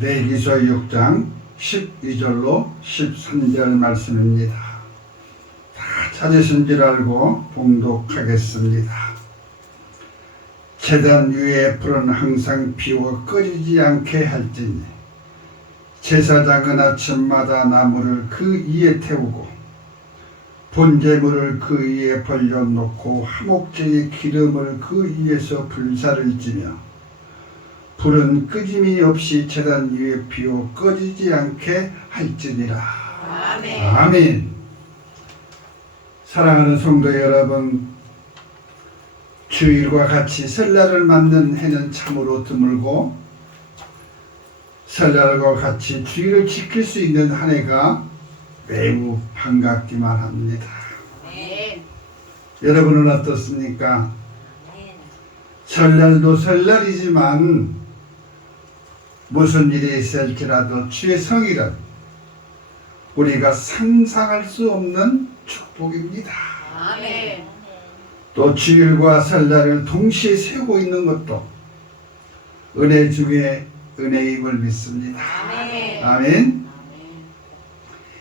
레위기서 6장 12절로 13절 말씀입니다. 다 찾으신 줄 알고 봉독하겠습니다. 제단 위에 불은 항상 피워 꺼지지 않게 할지니 제사장은 아침마다 나무를 그 위에 태우고 본제물을 그 위에 벌려놓고 화목제의 기름을 그 위에서 불사를 지며 불은 끄짐이 없이 제단 위에 피워 꺼지지 않게 할지니라. 아멘. 아멘. 사랑하는 성도 여러분, 주일과 같이 설날을 맞는 해는 참으로 드물고 설날과 같이 주일을 지킬 수 있는 한 해가 매우 반갑기만 합니다. 네. 여러분은 어떻습니까? 설날도 설날이지만 무슨 일이 있을지라도 주의 성일은 우리가 상상할 수 없는 축복입니다. 아멘. 또 주일과 설날을 동시에 세우고 있는 것도 은혜 중에 은혜임을 믿습니다. 아멘. 아멘.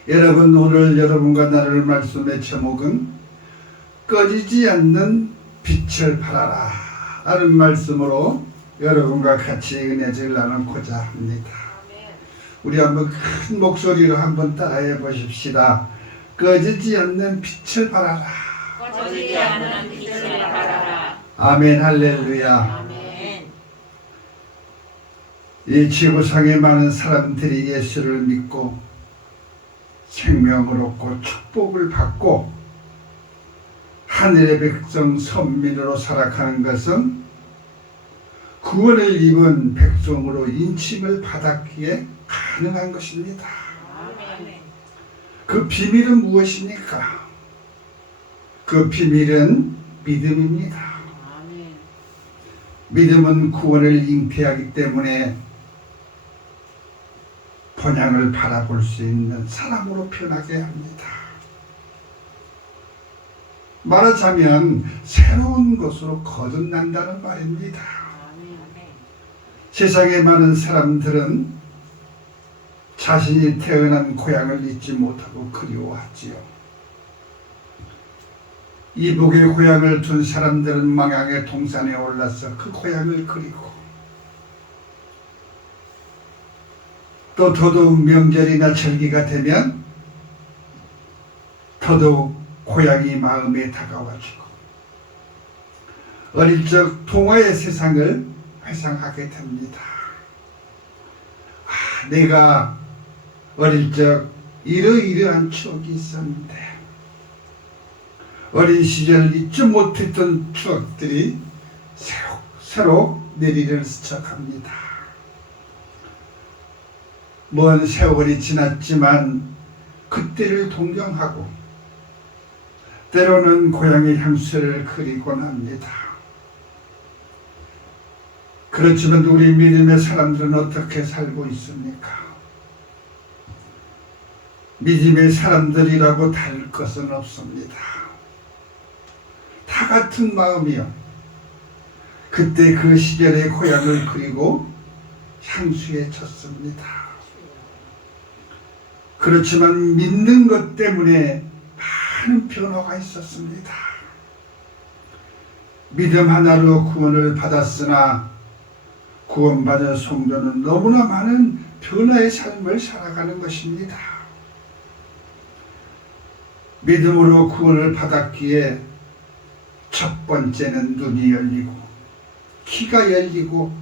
여러분, 오늘 여러분과 나눌 말씀의 제목은 꺼지지 않는 빛을 발하라 라는 말씀으로 여러분과 같이 은혜를 나누고자 합니다. 우리 한번 큰 목소리로 한번 따라해 보십시다. 꺼지지 않는 빛을 발하라. 꺼지지 않는 빛을 발하라. 아멘. 할렐루야. 아멘. 이 지구상에 많은 사람들이 예수를 믿고 생명을 얻고 축복을 받고 하늘의 백성 선민으로 살아가는 것은 구원을 입은 백성으로 인침을 받았기에 가능한 것입니다. 아멘. 그 비밀은 무엇입니까? 그 비밀은 믿음입니다. 아멘. 믿음은 구원을 잉태하기 때문에 본향을 바라볼 수 있는 사람으로 변하게 합니다. 말하자면 새로운 것으로 거듭난다는 말입니다. 세상에 많은 사람들은 자신이 태어난 고향을 잊지 못하고 그리워하지요. 이북의 고향을 둔 사람들은 망향의 동산에 올라서 그 고향을 그리고 또 더더욱 명절이나 절기가 되면 더더욱 고향이 마음에 다가와주고 어릴 적 동화의 세상을 회상하게 됩니다. 내가 어릴 적 이러이러한 추억이 있었는데 어린 시절 잊지 못했던 추억들이 새록 내리를 스쳐갑니다. 먼 세월이 지났지만 그때를 동경하고 때로는 고향의 향수를 그리곤 합니다. 그렇지만 우리 믿음의 사람들은 어떻게 살고 있습니까? 믿음의 사람들이라고 다를 것은 없습니다. 다 같은 마음이요. 그때 그 시절의 고향을 그리고 향수에 젖습니다. 그렇지만 믿는 것 때문에 많은 변화가 있었습니다. 믿음 하나로 구원을 받았으나 구원받은 성도는 너무나 많은 변화의 삶을 살아가는 것입니다. 믿음으로 구원을 받았기에 첫 번째는 눈이 열리고 귀가 열리고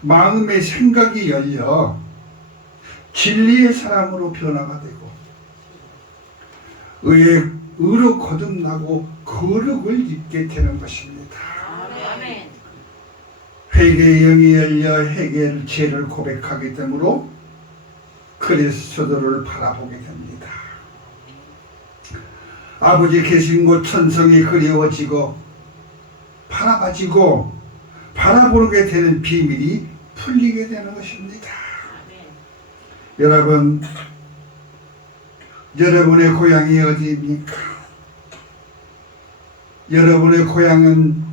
마음의 생각이 열려 진리의 사람으로 변화가 되고 의로 거듭나고 거룩을 입게 되는 것입니다. 아멘. 회개의 영이 열려 회개의 죄를 고백하게 되므로 그리스도를 바라보게 됩니다. 아버지 계신 곳 천성이 그리워지고 바라봐지고 바라보게 되는 비밀이 풀리게 되는 것입니다. 여러분, 여러분의 고향이 어디입니까? 여러분의 고향은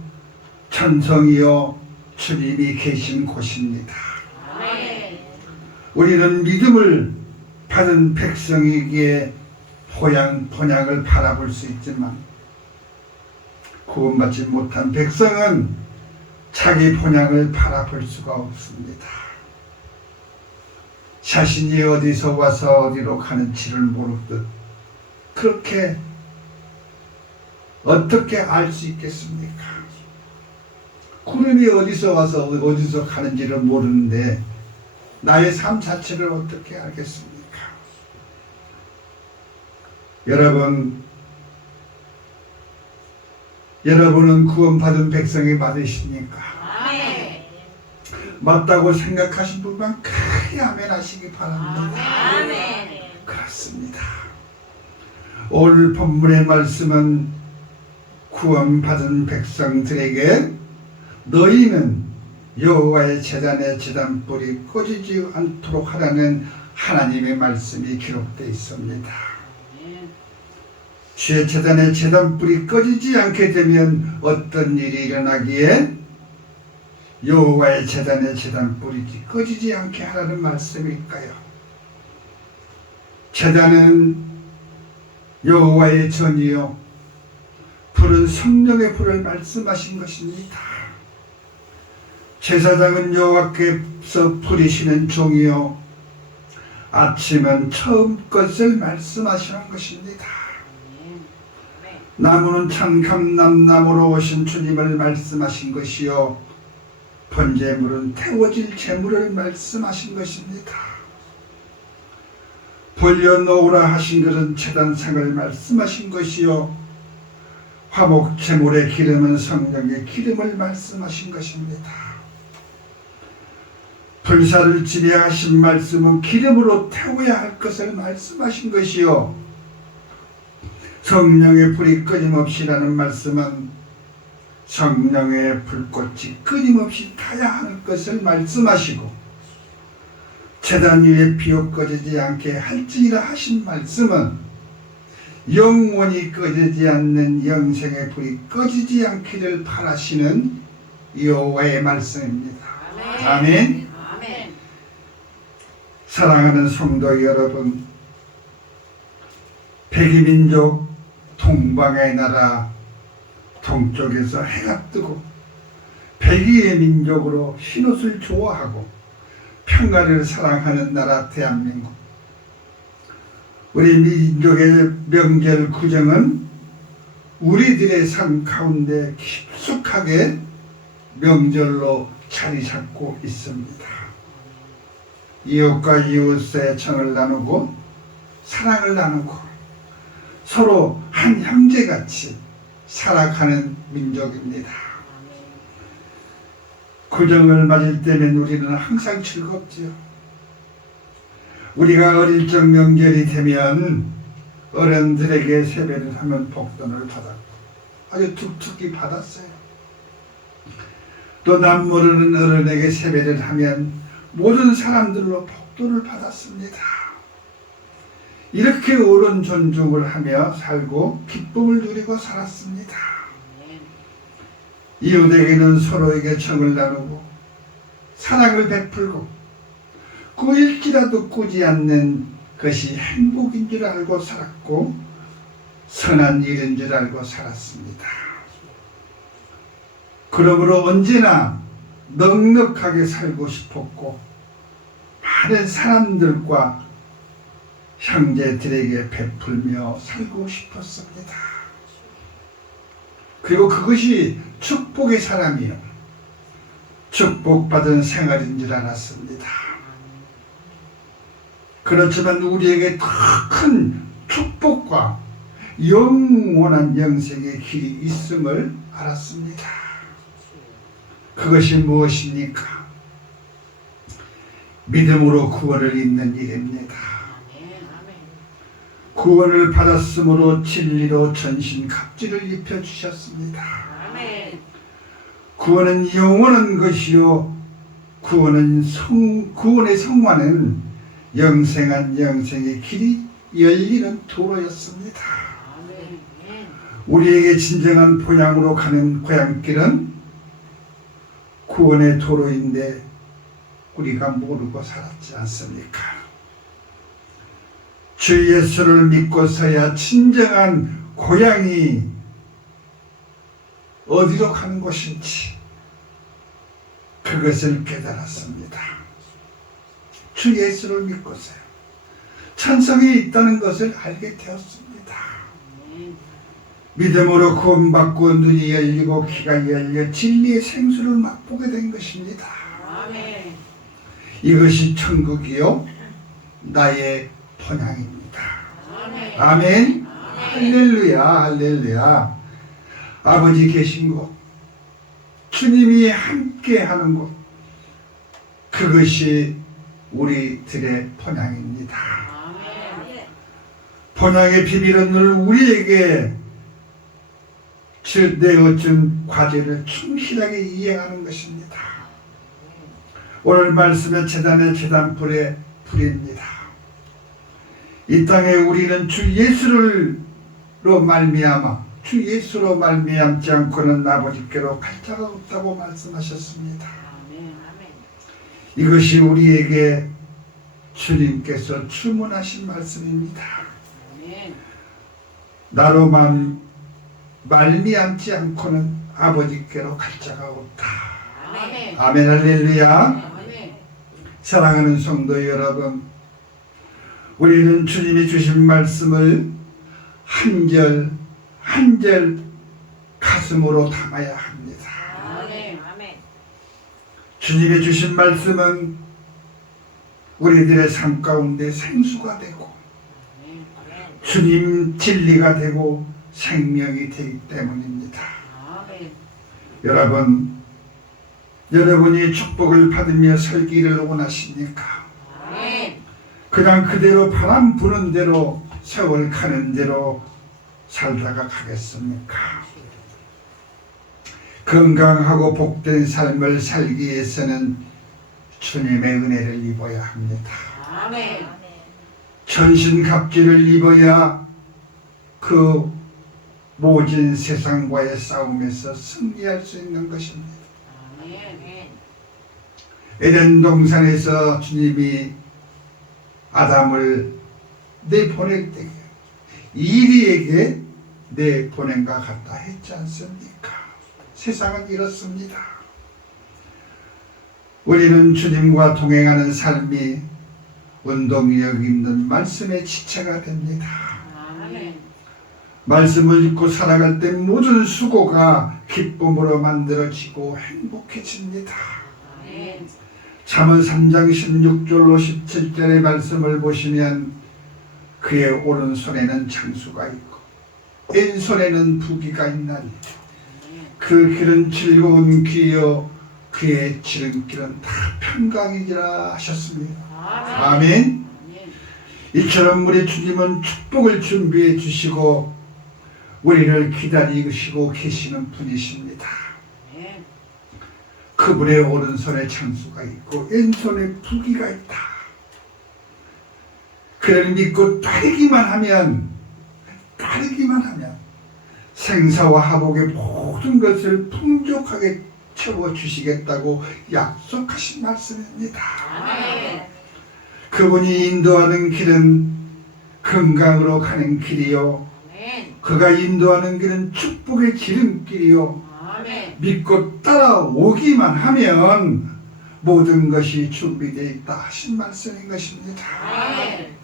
천성이요 주님이 계신 곳입니다. 아멘. 우리는 믿음을 받은 백성이기에 본향을 바라볼 수 있지만 구원받지 못한 백성은 자기 본향을 바라볼 수가 없습니다. 자신이 어디서 와서 어디로 가는지를 모르듯 그렇게 어떻게 알 수 있겠습니까? 구름이 어디서 와서 어디서 가는지를 모르는데 나의 삶 자체를 어떻게 알겠습니까? 여러분은 구원받은 백성이 맞으십니까? 아멘. 맞다고 생각하신 분만 크게 아멘 하시기 바랍니다. 아멘. 그렇습니다. 오늘 본문의 말씀은 구원받은 백성들에게 너희는 여호와의 제단의 제단불이 꺼지지 않도록 하라는 하나님의 말씀이 기록되어 있습니다. 주의 제단의 제단불이 꺼지지 않게 되면 어떤 일이 일어나기에 여호와의 제단의 제단불이 꺼지지 않게 하라는 말씀일까요? 제단은 여호와의 전이요 불은 성령의 불을 말씀하신 것입니다. 제사장은 여호와께서 부리시는 종이요 아침은 처음 것을 말씀하시는 것입니다. 나무는 참감람나무로 오신 주님을 말씀하신 것이요 번제물은 태워질 제물을 말씀하신 것입니다. 벌려놓으라 하신 것은 제단상을 말씀하신 것이요 화목 제물의 기름은 성령의 기름을 말씀하신 것입니다. 불사를 지배하신 말씀은 기름으로 태워야 할 것을 말씀하신 것이요 성령의 불이 끊임없이라는 말씀은 성령의 불꽃이 끊임없이 타야 하는 것을 말씀하시고 제단 위에 비옥 꺼지지 않게 할지니라 하신 말씀은 영원히 꺼지지 않는 영생의 불이 꺼지지 않기를 바라시는 여호와의 말씀입니다. 아멘. 아멘. 사랑하는 성도 여러분, 백이민족 동방의 나라 동쪽에서 해가 뜨고 백이의 민족으로 흰옷을 좋아하고 평화를 사랑하는 나라 대한민국. 우리 민족의 명절 구정은 우리들의 삶 가운데 깊숙하게 명절로 자리 잡고 있습니다. 이웃과 이웃의 정을 나누고 사랑을 나누고 서로 한 형제같이 살아가는 민족입니다. 구정을 맞을 때면 우리는 항상 즐겁지요. 우리가 어릴 적 명절이 되면 어른들에게 세배를 하면 복돈을 받았고 아주 툭툭히 받았어요. 또 남모르는 어른에게 세배를 하면 모든 사람들로 복돈을 받았습니다. 이렇게 옳은 존중을 하며 살고 기쁨을 누리고 살았습니다. 이웃에게는 서로에게 정을 나누고 사랑을 베풀고 꾸일지라도 꾸지 않는 것이 행복인 줄 알고 살았고 선한 일인 줄 알고 살았습니다. 그러므로 언제나 넉넉하게 살고 싶었고 많은 사람들과 형제들에게 베풀며 살고 싶었습니다. 그리고 그것이 축복의 사람이요 축복받은 생활인 줄 알았습니다. 그렇지만 우리에게 더 큰 축복과 영원한 영생의 길이 있음을 알았습니다. 그것이 무엇입니까? 믿음으로 구원을 입는 일입니다. 구원을 받았으므로 진리로 전신 갑주를 입혀주셨습니다. 구원은 영원한 것이요 구원의 성화는 영생한 영생의 길이 열리는 도로였습니다. 우리에게 진정한 본향으로 가는 고향길은 구원의 도로인데 우리가 모르고 살았지 않습니까? 주 예수를 믿고서야 진정한 고향이 어디로 가는 곳인지 그것을 깨달았습니다. 주 예수를 믿고서요. 천성이 있다는 것을 알게 되었습니다. 믿음으로 구원받고 눈이 열리고 귀가 열려 진리의 생수를 맛보게 된 것입니다. 아멘. 이것이 천국이요 나의 본향입니다. 아멘. 아멘. 할렐루야, 할렐루야. 아버지 계신 곳, 주님이 함께 하는 곳, 그것이 우리들의 본향입니다. 아멘. 본향의 비밀은 늘 우리에게 내어준 과제를 충실하게 이행하는 것입니다. 오늘 말씀의 제단의 제단불의 불입니다. 이 땅에 우리는 주 예수로 말미암아 주 예수로 말미암지 않고는 아버지께로 갈 자가 없다고 말씀하셨습니다. 아멘. 이것이 우리에게 주님께서 주문하신 말씀입니다. 아멘. 나로만 말미암지 않고는 아버지께로 갈 자가 없다. 아멘. 아멘 할렐루야. 아멘. 사랑하는 성도 여러분, 우리는 주님이 주신 말씀을 한 절 한 절 가슴으로 담아야 합니다. 아멘. 아멘. 주님이 주신 말씀은 우리들의 삶 가운데 생수가 되고 아멘. 주님 진리가 되고 생명이 되기 때문입니다. 아멘. 여러분이 축복을 받으며 살기를 원하십니까? 아멘. 그냥 그대로 바람 부는 대로 세월 가는 대로 살다가 가겠습니까? 건강하고 복된 삶을 살기 위해서는 주님의 은혜를 입어야 합니다. 아멘. 전신갑주를 입어야 그 모진 세상과의 싸움에서 승리할 수 있는 것입니다. 아멘. 에덴 동산에서 주님이 아담을 내보낼 때 이리에게 내보낸과 같다 했지 않습니까? 세상은 이렇습니다. 우리는 주님과 동행하는 삶이 운동력 있는 말씀의 지체가 됩니다. 아멘. 말씀을 읽고 살아갈 때 모든 수고가 기쁨으로 만들어지고 행복해집니다. 아멘. 잠언 3장 16절로 17절의 말씀을 보시면 그의 오른손에는 장수가 있고 왼손에는 부귀가 있나니 그 길은 즐거운 길이요 그의 지름길은 다 평강이니라 하셨습니다. 아멘. 이처럼 우리 주님은 축복을 준비해 주시고 우리를 기다리시고 계시는 분이십니다. 그분의 오른손에 장수가 있고 왼손에 부귀가 있다. 그를 믿고 따르기만 하면 생사와 화복의 모든 것을 풍족하게 채워주시겠다고 약속하신 말씀입니다. 아멘. 그분이 인도하는 길은 건강으로 가는 길이요 아멘. 그가 인도하는 길은 축복의 지름길이요 아멘. 믿고 따라오기만 하면 모든 것이 준비되어 있다 하신 말씀인 것입니다. 아멘.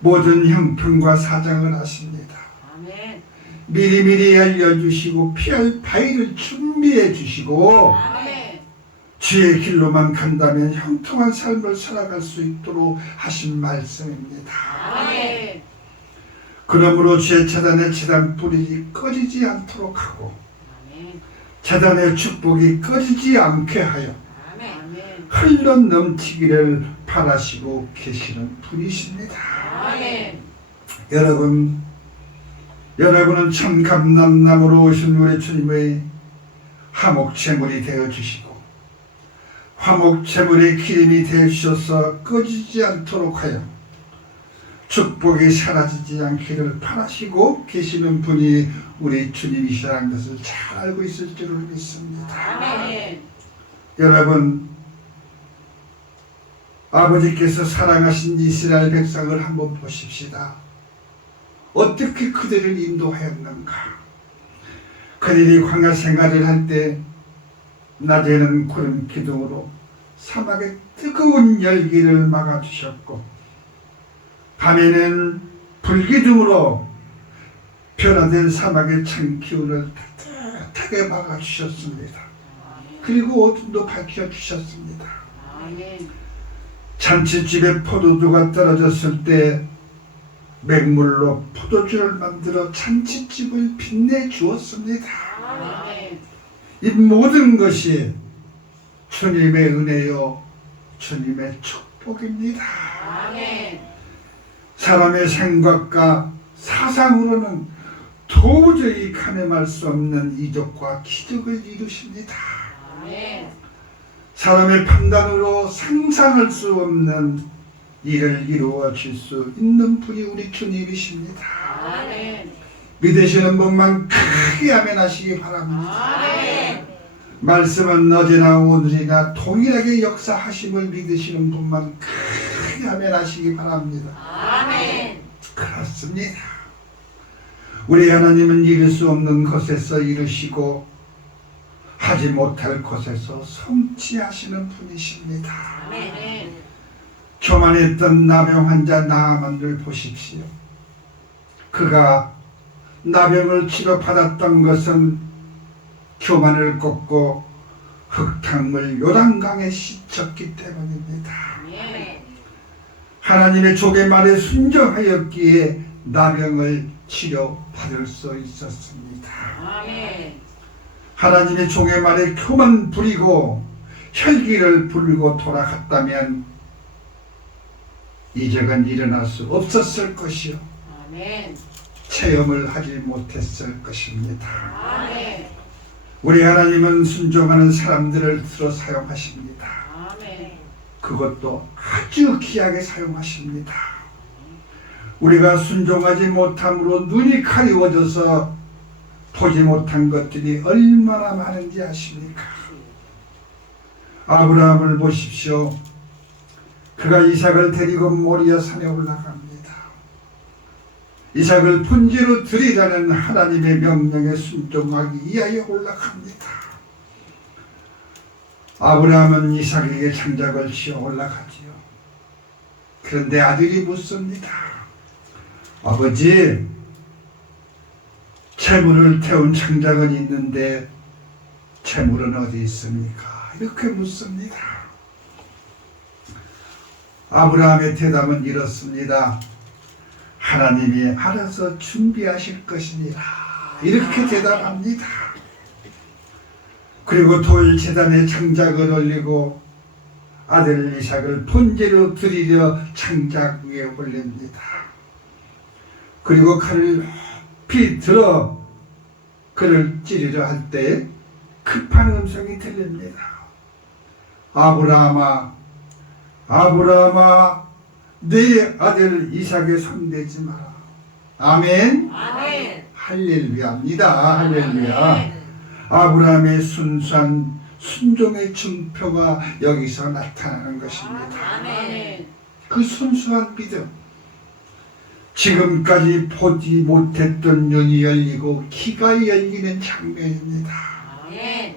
모든 형편과 사정을 하십니다. 아멘. 미리미리 알려주시고 피할 바위를 준비해 주시고 아멘. 주의 길로만 간다면 형통한 삶을 살아갈 수 있도록 하신 말씀입니다. 아멘. 그러므로 주의 재단의 재단불이 꺼지지 않도록 하고 아멘. 재단의 축복이 꺼지지 않게 하여 아멘. 흘러 넘치기를 바라시고 계시는 분이십니다. 아멘. 여러분은 참 감람나무로 오신 우리 주님의 화목제물이 되어주시고 화목제물의 기름이 되어주셔서 꺼지지 않도록 하여 축복이 사라지지 않기를 바라시고 계시는 분이 우리 주님이시라는 것을 잘 알고 있을 줄을 믿습니다. 아멘. 여러분 아버지께서 사랑하신 이스라엘 백성을 한번 보십시다. 어떻게 그들을 인도하였는가? 그들이 광야 생활을 할 때 낮에는 구름 기둥으로 사막의 뜨거운 열기를 막아주셨고, 밤에는 불기둥으로 변화된 사막의 찬 기운을 따뜻하게 막아주셨습니다. 그리고 어둠도 밝혀주셨습니다. 아멘. 잔치집에 포도주가 떨어졌을 때 맹물로 포도주를 만들어 잔치집을 빛내주었습니다. 아멘. 이 모든 것이 주님의 은혜요 주님의 축복입니다. 아멘. 사람의 생각과 사상으로는 도저히 가늠할 수 없는 이적과 기적을 이루십니다. 아멘. 사람의 판단으로 상상할 수 없는 일을 이루어 줄 수 있는 분이 우리 주님이십니다. 아멘. 믿으시는 분만 크게 아멘 하시기 바랍니다. 아멘. 말씀은 어제나 오늘이나 동일하게 역사하심을 믿으시는 분만 크게 아멘 하시기 바랍니다. 아멘. 그렇습니다. 우리 하나님은 이룰 수 없는 것에서 이루시고 하지 못할 것에서 성취하시는 분이십니다. 아멘. 교만했던 나병 환자 나아만을 보십시오. 그가 나병을 치료받았던 것은 교만을 꺾고 흙탕물 요단강에 씻혔기 때문입니다. 아멘. 하나님의 족의 말에 순종하였기에 나병을 치료받을 수 있었습니다. 아멘. 하나님의 종의 말에 교만 부리고 혈기를 부리고 돌아갔다면 이적은 일어날 수 없었을 것이요, 아멘. 체험을 하지 못했을 것입니다. 아멘. 우리 하나님은 순종하는 사람들을 들어 사용하십니다. 아멘. 그것도 아주 귀하게 사용하십니다. 우리가 순종하지 못함으로 눈이 가리워져서 보지 못한 것들이 얼마나 많은지 아십니까? 아브라함을 보십시오. 그가 이삭을 데리고 모리아 산에 올라갑니다. 이삭을 번제로 드리라는 하나님의 명령에 순종하기 위하여 올라갑니다. 아브라함은 이삭에게 장작을 지어 올라가지요. 그런데 아들이 묻습니다. 아버지, 재물을 태운 장작은 있는데 재물은 어디 있습니까? 이렇게 묻습니다. 아브라함의 대답은 이렇습니다. 하나님이 알아서 준비하실 것이니라. 이렇게 대답합니다. 그리고 돌 제단에 장작을 올리고 아들 이삭을 번제로 드리려 장작 위에 올립니다. 그리고 칼을 높이 들어 그를 찌르려 할 때 급한 음성이 들립니다. 아브라함아, 아브라함아, 내 아들 이삭에 손대지 마라. 아멘. 아멘. 할렐루야입니다. 할렐루야. 아브라함의 순수한 순종의 증표가 여기서 나타나는 것입니다. 아멘. 그 순수한 믿음, 지금까지 보지 못했던 눈이 열리고 귀가 열리는 장면입니다. 아멘.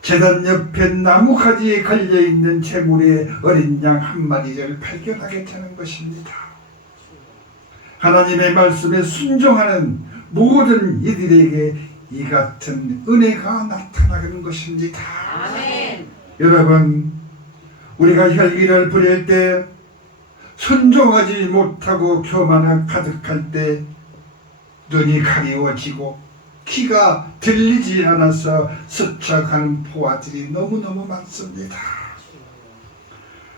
제단 옆에 나무가지에 걸려있는 재물의 어린 양 한 마리를 발견하게 되는 것입니다. 하나님의 말씀에 순종하는 모든 이들에게 이 같은 은혜가 나타나는 것입니다. 아멘. 여러분, 우리가 혈기를 부릴 때, 순종하지 못하고 교만을 가득할 때 눈이 가리워지고 귀가 들리지 않아서 스쳐가는 포화들이 너무너무 많습니다.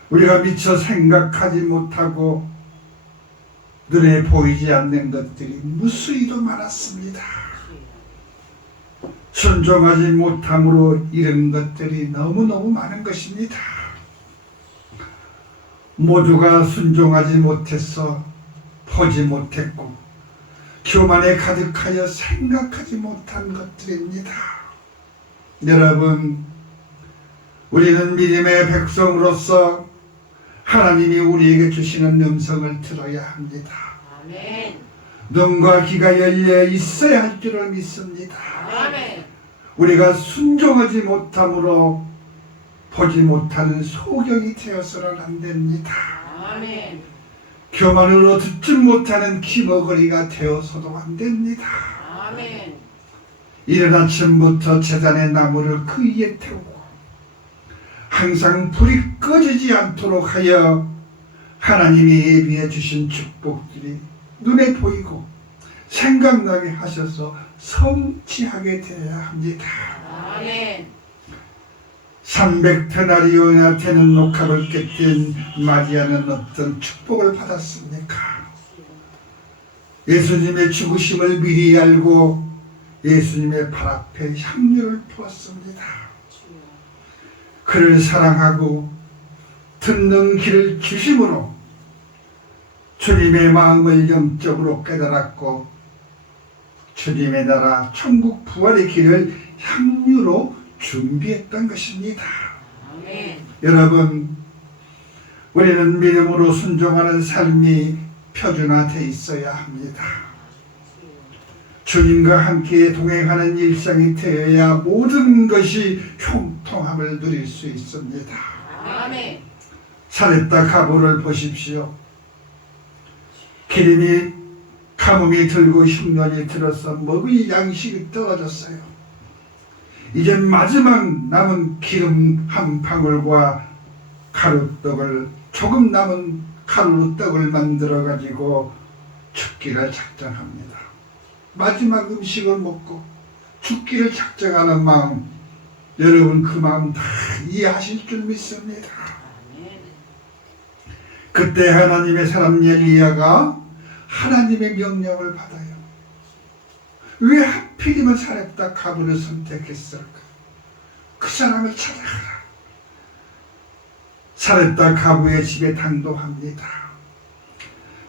우리가 미처 생각하지 못하고 눈에 보이지 않는 것들이 무수히도 많았습니다. 순종하지 못함으로 잃은 것들이 너무너무 많은 것입니다. 모두가 순종하지 못해서 보지 못했고 교만에 가득하여 생각하지 못한 것들입니다. 여러분, 우리는 믿음의 백성으로서 하나님이 우리에게 주시는 음성을 들어야 합니다. 아멘. 눈과 귀가 열려 있어야 할 줄을 믿습니다. 아멘. 우리가 순종하지 못함으로 보지 못하는 소경이 되어서는 안 됩니다. 아멘. 교만으로 듣지 못하는 귀머거리가 되어서도 안 됩니다. 아멘. 이른 아침부터 제단의 나무를 그 위에 태우고 항상 불이 꺼지지 않도록 하여 하나님이 예비해 주신 축복들이 눈에 보이고 생각나게 하셔서 성취하게 되어야 합니다. 아멘. 300데나리온이나 되는 녹합을 깼던 마리아는 어떤 축복을 받았습니까? 예수님의 죽으심을 미리 알고 예수님의 발 앞에 향유를 부었습니다. 그를 사랑하고 듣는 길을 주심으로 주님의 마음을 영적으로 깨달았고 주님의 나라 천국 부활의 길을 향유로 준비했던 것입니다. 아멘. 여러분, 우리는 믿음으로 순종하는 삶이 표준화되어 있어야 합니다. 주님과 함께 동행하는 일상이 되어야 모든 것이 형통함을 누릴 수 있습니다. 아멘. 사렙다 가부를 보십시오. 기름이 가뭄이 들고 흉년이 들어서 먹을 양식이 떨어졌어요. 이제 마지막 남은 기름 한 방울과 가루떡을 조금 남은 가루떡을 만들어 가지고 죽기를 작정합니다. 마지막 음식을 먹고 죽기를 작정하는 마음, 여러분 그 마음 다 이해하실 줄 믿습니다. 아멘. 그때 하나님의 사람 엘리야가 하나님의 명령을 받아요. 왜 하필이면 사렙다 가부를 선택했을까? 그 사람을 찾아가라. 사렙다 가부의 집에 당도합니다.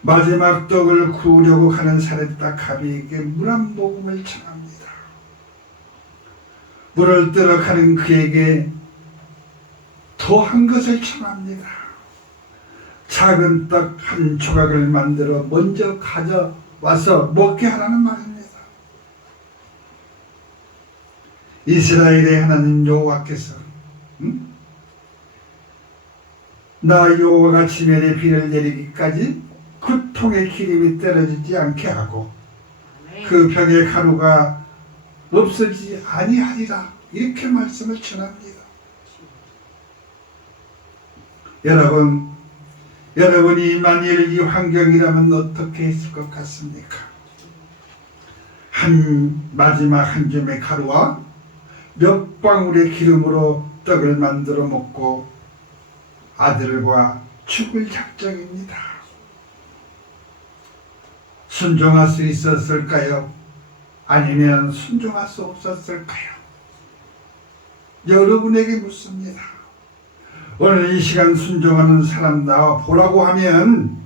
마지막 떡을 구우려고 하는 사렙다 가부에게 물 한 모금을 청합니다. 물을 뜨러 가는 그에게 더한 것을 청합니다. 작은 떡 한 조각을 만들어 먼저 가져와서 먹게 하라는 말입니다. 이스라엘의 하나님 여호와께서 나 여호와가 지면에 비를 내리기까지 그 통에 기름이 떨어지지 않게 하고 그 병의 가루가 없어지지 아니하리라, 이렇게 말씀을 전합니다. 여러분이 만일 이 환경이라면 어떻게 했을 것 같습니까? 마지막 한 줌의 가루와 몇 방울의 기름으로 떡을 만들어 먹고 아들과 죽을 작정입니다. 순종할 수 있었을까요? 아니면 순종할 수 없었을까요? 여러분에게 묻습니다. 오늘 이 시간 순종하는 사람 나와 보라고 하면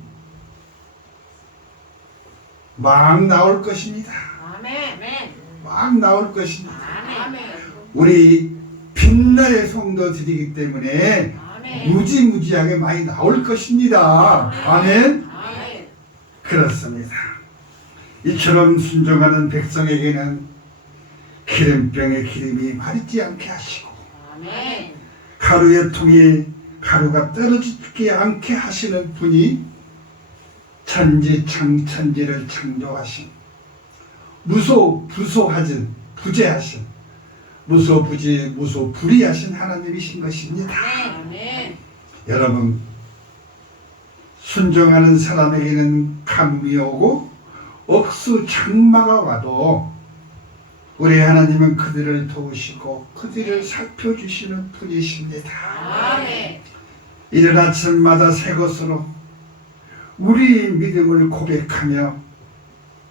막 나올 것입니다. 아멘. 막 나올 것입니다. 아멘. 우리 빛나의 성도들이기 때문에 아멘. 무지무지하게 많이 나올 것입니다. 아멘. 아멘. 그렇습니다. 이처럼 순종하는 백성에게는 기름병에 기름이 마르지 않게 하시고 아멘. 가루의 통에 가루가 떨어지지 않게 하시는 분이 천지를 창조하신 무소부소하신 부재하신 무소불위하신 하나님이신 것입니다. 아멘. 여러분, 순종하는 사람에게는 가뭄이 오고 억수 장마가 와도 우리 하나님은 그들을 도우시고 그들을 살펴주시는 분이십니다. 아멘. 이른 아침마다 새 것으로 우리 믿음을 고백하며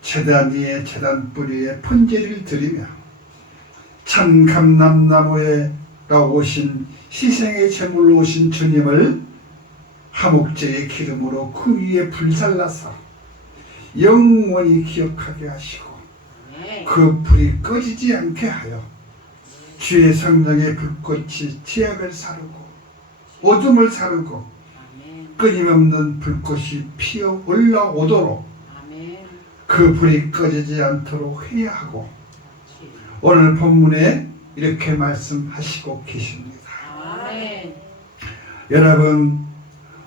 제단 위에 제단 뿌리에 번제를 드리며 참 감람나무에 오신 희생의 제물로 오신 주님을 화목제의 기름으로 그 위에 불살라서 영원히 기억하게 하시고 그 불이 꺼지지 않게 하여 주의 성령의 불꽃이 지약을 사르고 어둠을 사르고 끊임없는 불꽃이 피어 올라오도록 아멘. 그 불이 꺼지지 않도록 해야 하고, 오늘 본문에 이렇게 말씀하시고 계십니다. 아멘. 여러분,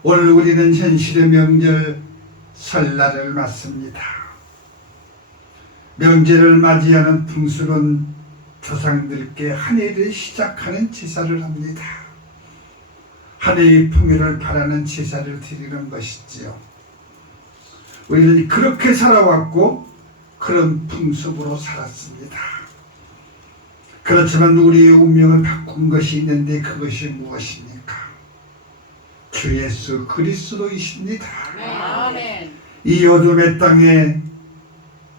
오늘 우리는 현실의 명절 설날을 맞습니다. 명절을 맞이하는 풍습은 조상들께 한 해를 시작하는 제사를 합니다. 한 해의 풍요를 바라는 제사를 드리는 것이지요. 우리는 그렇게 살아왔고 그런 풍습으로 살았습니다. 그렇지만 우리의 운명을 바꾼 것이 있는데 그것이 무엇입니까? 주 예수 그리스도이십니다. 아멘. 이 어둠의 땅에,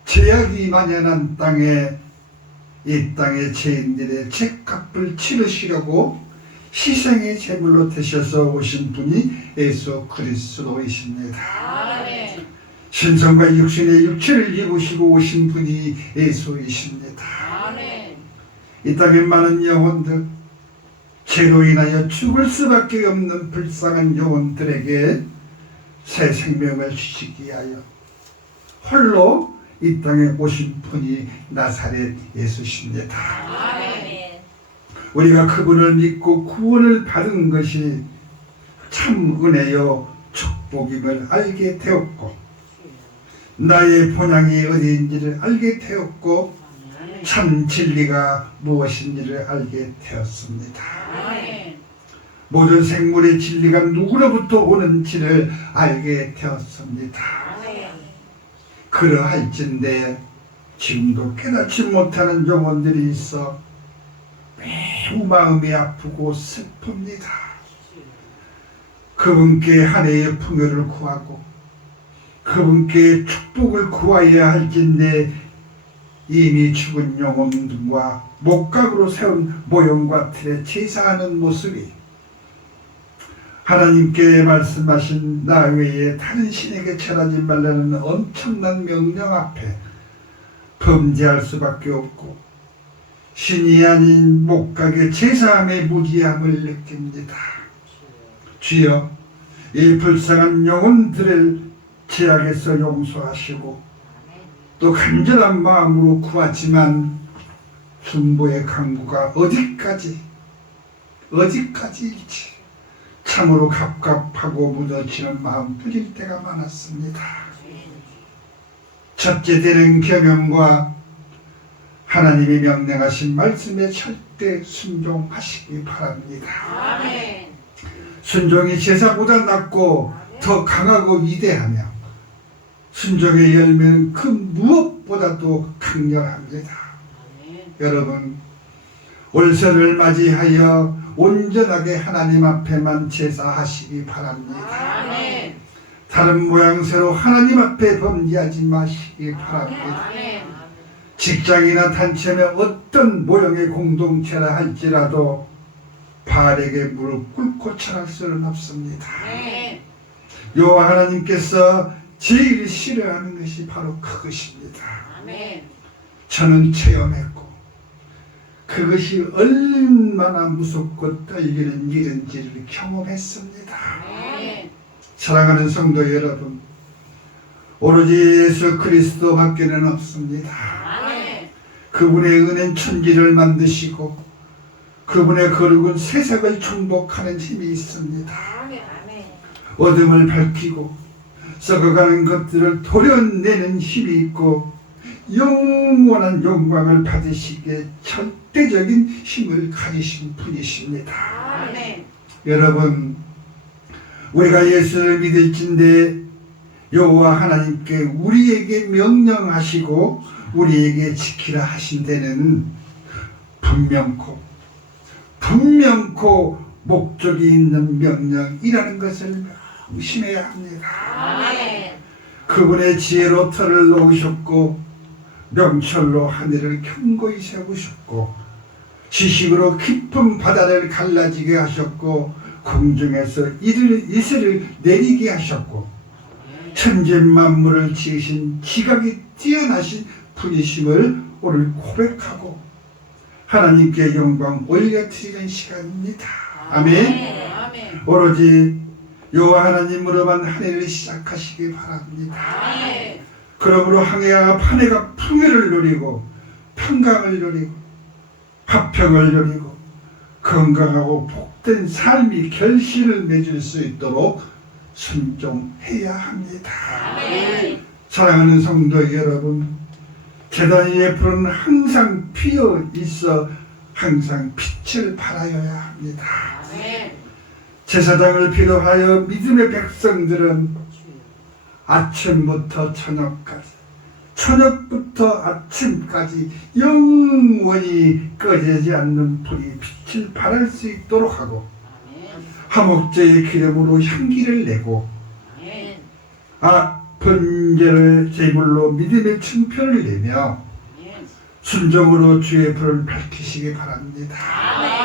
죄악이 만연한 땅에, 이 땅의 죄인들의 죄값을 치르시려고 희생의 제물로 되셔서 오신 분이 예수 그리스도이십니다. 아멘. 신성과 육신의 육체를 입으시고 오신 분이 예수이십니다. 아멘. 이 땅의 많은 영혼들, 죄로 인하여 죽을 수밖에 없는 불쌍한 영혼들에게 새 생명을 주시기 위하여 홀로 이 땅에 오신 분이 나사렛 예수십니다. 아멘. 우리가 그분을 믿고 구원을 받은 것이 참 은혜요 축복임을 알게 되었고, 나의 본향이 어디인지를 알게 되었고, 참 진리가 무엇인지를 알게 되었습니다. 아멘. 모든 생물의 진리가 누구로부터 오는지를 알게 되었습니다. 아멘. 그러할진대 지금도 깨닫지 못하는 영혼들이 있어 매우 마음이 아프고 슬픕니다. 그분께 한 해의 풍요를 구하고 그분께 축복을 구하여야 할진대 이미 죽은 영혼들과 목각으로 세운 모형과 틀에 제사하는 모습이 하나님께 말씀하신 나 외에 다른 신에게 절하지 말라는 엄청난 명령 앞에 범죄할 수밖에 없고, 신이 아닌 목각의 제사함의 무지함을 느낍니다. 주여, 이 불쌍한 영혼들을 죄악에서 용서하시고 또 간절한 마음으로 구하지만 중보의 강구가 어디까지일지 참으로 갑갑하고 무너지는 마음뿐일 때가 많았습니다. 첫째 되는 계명과 하나님이 명령하신 말씀에 절대 순종하시기 바랍니다. 아멘. 순종이 제사보다 낫고 더 강하고 위대하며 순종의 열매는 그 무엇보다도 강렬합니다. 아멘. 여러분, 올세를 맞이하여 온전하게 하나님 앞에만 제사하시기 바랍니다. 아멘. 다른 모양새로 하나님 앞에 범죄하지 마시기 바랍니다. 아멘. 직장이나 단체나 어떤 모형의 공동체라 할지라도 바알에게 무릎 꿇고 절할 수는 없습니다. 아멘. 여호와 하나님께서 제일 싫어하는 것이 바로 그것입니다. 아멘. 저는 체험했고 그것이 얼마나 무섭고 떨리는 일인지를 경험했습니다. 아멘. 사랑하는 성도 여러분, 오로지 예수 그리스도밖에는 없습니다. 아멘. 그분의 은혜는 천지를 만드시고 그분의 거룩은 세상을 정복하는 힘이 있습니다. 아멘. 어둠을 밝히고 썩어가는 것들을 도려내는 힘이 있고 영원한 영광을 받으시기에 절대적인 힘을 가지신 분이십니다. 아멘. 여러분, 우리가 예수를 믿을진데 여호와 하나님께 우리에게 명령하시고 우리에게 지키라 하신 데는 분명코 목적이 있는 명령이라는 것을 의심해야 합니다. 아멘. 그분의 지혜로 터를 놓으셨고 명철로 하늘을 견고히 세우셨고 지식으로 깊은 바다를 갈라지게 하셨고 공중에서 이슬을 내리게 하셨고 천지 만물을 지으신 지각이 뛰어나신 분이심을 오늘 고백하고 하나님께 영광 올려드리는 시간입니다. 아멘. 아멘. 오로지 여호와 하나님으로만 한 해를 시작하시기 바랍니다. 아멘. 그러므로 한 해가 풍요를 누리고 평강을 누리고 화평을 누리고 건강하고 복된 삶이 결실을 맺을 수 있도록 순종해야 합니다. 아멘. 사랑하는 성도 여러분, 제단 위에 불은 항상 피어 있어 항상 빛을 발하여야 합니다. 아멘. 제사장을 비롯하여 믿음의 백성들은 아침부터 저녁까지, 저녁부터 아침까지 영원히 꺼지지 않는 불이 빛을 발할 수 있도록 하고 화목제의 기름으로 향기를 내고 아멘. 번제를 제물로 믿음의 층표를 내며 아멘. 순종으로 주의 불을 밝히시기 바랍니다.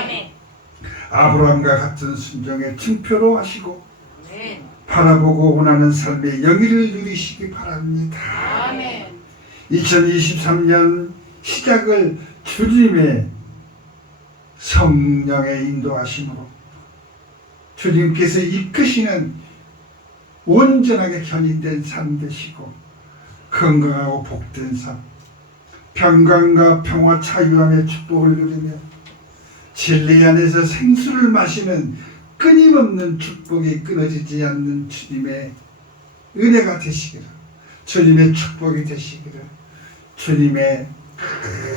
아멘. 아브라함과 같은 순종의 층표로 하시고 아멘. 바라보고 원하는 삶의 영예를 누리시기 바랍니다. 아멘. 2023년 시작을 주님의 성령의 인도하심으로 주님께서 이끄시는 온전하게 견인된 삶 되시고 건강하고 복된 삶, 평강과 평화 자유함의 축복을 누리며 진리 안에서 생수를 마시는 끊임없는 축복이 끊어지지 않는 주님의 은혜가 되시기를, 주님의 축복이 되시기를, 주님의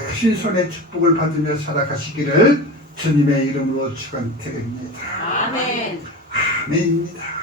크신 손의 축복을 받으며 살아가시기를 주님의 이름으로 축원드립니다. 아멘. 아멘입니다.